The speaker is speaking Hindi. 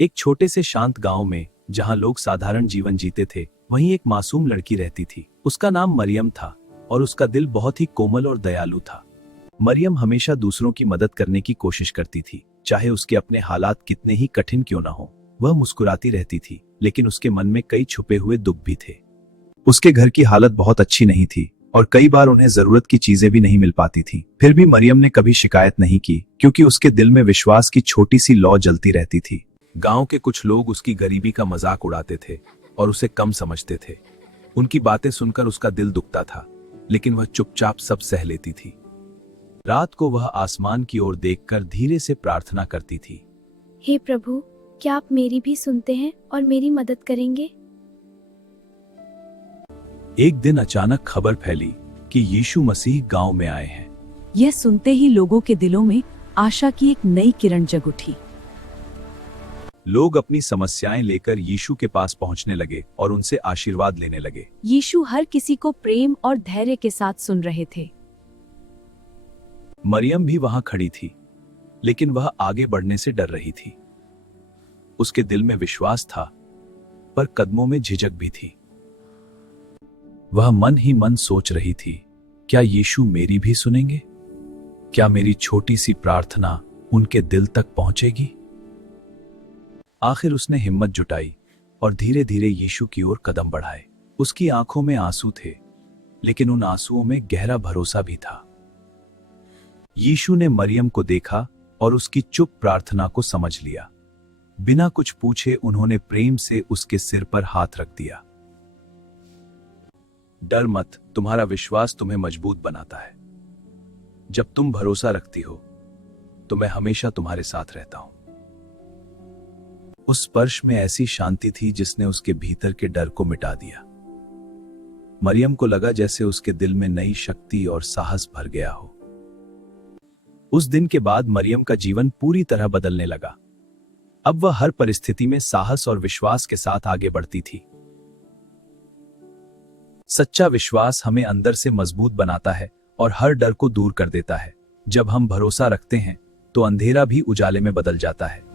एक छोटे से शांत गांव में, जहां लोग साधारण जीवन जीते थे, वहीं एक मासूम लड़की रहती थी। उसका नाम मरियम था और उसका दिल बहुत ही कोमल और दयालु था। मरियम हमेशा दूसरों की मदद करने की कोशिश करती थी, चाहे उसके अपने हालात कितने ही कठिन क्यों ना हो। वह मुस्कुराती रहती थी, लेकिन उसके मन में कई छुपे हुए दुख भी थे। उसके घर की हालत बहुत अच्छी नहीं थी और कई बार उन्हें जरूरत की चीजें भी नहीं मिल पाती थी। फिर भी मरियम ने कभी शिकायत नहीं की, क्योंकि उसके दिल में विश्वास की छोटी सी लौ जलती रहती थी। गांव के कुछ लोग उसकी गरीबी का मजाक उड़ाते थे और उसे कम समझते थे। उनकी बातें सुनकर उसका दिल दुखता था, लेकिन वह चुपचाप सब सह लेती थी। रात को वह आसमान की ओर देखकर धीरे से प्रार्थना करती थी। हे प्रभु, क्या आप मेरी भी सुनते हैं और मेरी मदद करेंगे? एक दिन अचानक खबर फैली कि यीशु मसीह गांव में आए हैं। यह सुनते ही लोगों के दिलों में आशा की एक नई किरण जग उठी। लोग अपनी समस्याएं लेकर यीशु के पास पहुंचने लगे और उनसे आशीर्वाद लेने लगे। यीशु हर किसी को प्रेम और धैर्य के साथ सुन रहे थे। मरियम भी वहां खड़ी थी, लेकिन वह आगे बढ़ने से डर रही थी। उसके दिल में विश्वास था, पर कदमों में झिझक भी थी। वह मन ही मन सोच रही थी, क्या यीशु मेरी भी सुनेंगे? क्या मेरी छोटी सी प्रार्थना उनके दिल तक पहुंचेगी? आखिर उसने हिम्मत जुटाई और धीरे धीरे यीशु की ओर कदम बढ़ाए। उसकी आंखों में आंसू थे, लेकिन उन आंसुओं में गहरा भरोसा भी था। यीशु ने मरियम को देखा और उसकी चुप प्रार्थना को समझ लिया। बिना कुछ पूछे उन्होंने प्रेम से उसके सिर पर हाथ रख दिया। डर मत, तुम्हारा विश्वास तुम्हें मजबूत बनाता है। जब तुम भरोसा रखती हो, तो मैं हमेशा तुम्हारे साथ रहता हूं। उस स्पर्श में ऐसी शांति थी जिसने उसके भीतर के डर को मिटा दिया। मरियम को लगा जैसे उसके दिल में नई शक्ति और साहस भर गया हो। उस दिन के बाद मरियम का जीवन पूरी तरह बदलने लगा। अब वह हर परिस्थिति में साहस और विश्वास के साथ आगे बढ़ती थी। सच्चा विश्वास हमें अंदर से मजबूत बनाता है और हर डर को दूर कर देता है। जब हम भरोसा रखते हैं, तो अंधेरा भी उजाले में बदल जाता है।